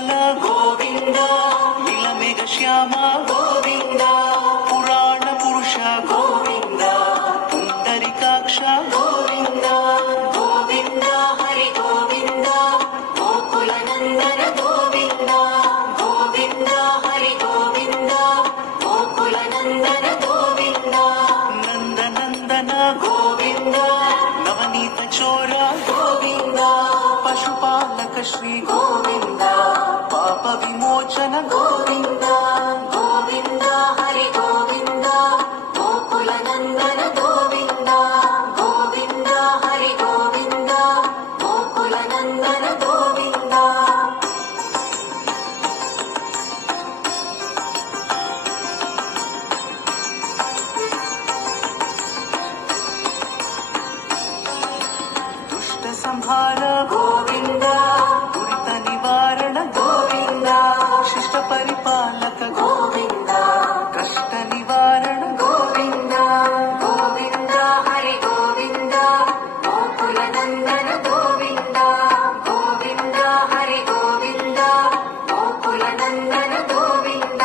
ಗೋಪಾಲ ಗೋವಿಂದ ನೀಲಮೇಘ ಶ್ಯಾಮ ಗೋವಿಂದ ಪುರಾಣ ಪುರುಷ ಗೋವಿಂದ ಪುಂಡರಿಕಾಕ್ಷ ಗೋವಿಂದ ಗೋವಿಂದ ಹರಿ ಗೋವಿಂದ ಗೋಕುಲ ನಂದನ ಗೋವಿಂದ ಗೋವಿಂದ ಹರಿ ಗೋವಿಂದ ಗೋಕುಲ ನಂದನ ಗೋವಿಂದ ನಂದ ನಂದನ ಗೋವಿಂದ ನವನೀತ ಚೋರ ಗೋವಿಂದ ಪಶುಪಾಲಕ ಶ್ರೀ ಗೋವಿಂದ ಪಾಪ ವಿಮೋಚನ ಗೋವಿಂದ ಗೋವಿಂದ ಹರಿ ಗೋವಿಂದ ಗೋಕುಲ ನಂದನ ಗೋವಿಂದ ಗೋವಿಂದ ಹರಿ ಗೋವಿಂದ ಗೋಕುಲ ನಂದನ ಗೋವಿಂದ ದುಷ್ಟ ಸಂಹಾರ ಗೋವಿಂದ ದುರಿತ ನಿವಾರಣ ಗೋವಿಂದ ಶಿಷ್ಟ ಪರಿಪಾಲಕ ಗೋವಿಂದ ಕಷ್ಟ ನಿವಾರಣ ಗೋವಿಂದ ಗೋವಿಂದ ಹರಿ ಗೋವಿಂದ ಗೋಕುಲ ನಂದನ ಗೋವಿಂದ ಗೋವಿಂದ ಹರಿ ಗೋವಿಂದ ಗೋಕುಲ ನಂದನ ಗೋವಿಂದ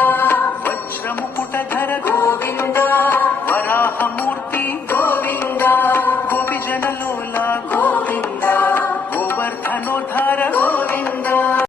ವಜ್ರ ಮುಕುಟಧರ ಗೋವಿಂದ ವರಾಹ ಮೂರ್ತಿ ಗೋವಿಂದ ಗೋಪಿಜನ ಲೋಲ